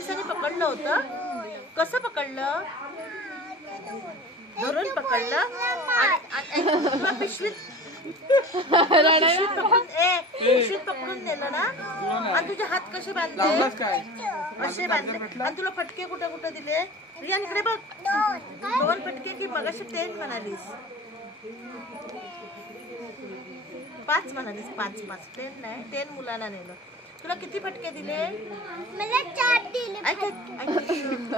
पोलिसांनी पकडलं होतं. कसं पकडलं? धरून पकडलं आणि तुला पिशवीत पकडून नेलं ना. आणि तुझे हात कसे बांधले? असे बांधले. आणि तुला फटके कुठे कुठे दिले? रियान इकडे बघ. 2 फटके की मगाशी 3 म्हणालीस? 5 म्हणालीस. 5 3 नाही. 3 मुलांना नेलं. तुला किती फटके दिले? मला 4 दिले.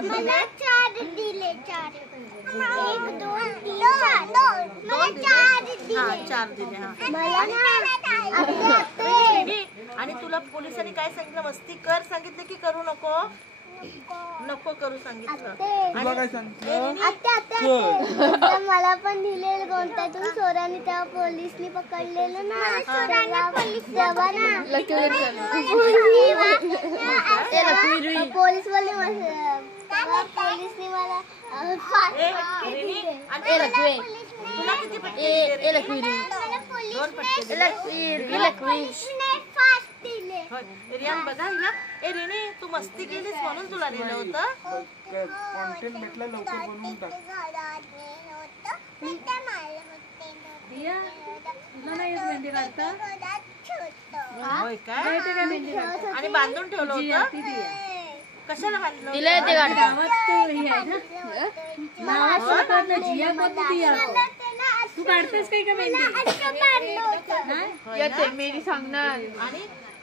मला 4 दिले. 4 1 2 3 4 मला 4 दिले. हा 4 दिले. हा आणि तुला पोलिसांनी काय सांगितलं? मस्ती कर सांगितलं की करू नको? नको करू सांगितलं. मला पण दिलेलं कोणत्यातून चोरांनी तेव्हा पोलिसनी पकडलेलं ना. पोलीस बोलले पोलिसनी मला तुला किती फटके दिले? रियान बघा हिला. रेने तू मस्ती केलीस म्हणून तुला नेलं होतं. कंटेंट भेटला लवकर बनवून टाक. होय काय? आणि बांधून ठेवलं होतं. कशाला बांधलं? तू काढतेस काही का मेहंदी? मेरी सांगणार.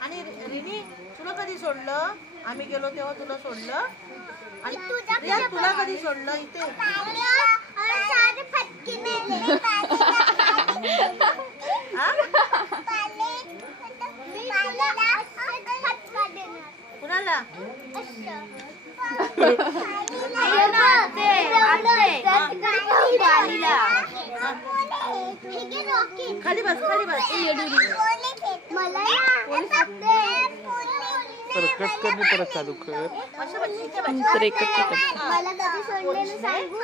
आणि रिनी तुला कधी सोडलं? आम्ही गेलो तेव्हा तुला सोडलं. आणि तुला कधी सोडलं? इथे कुणाला? खाली बस. तर कट करणे परत चालू कर. मला कधी सोडलेलं सांगू.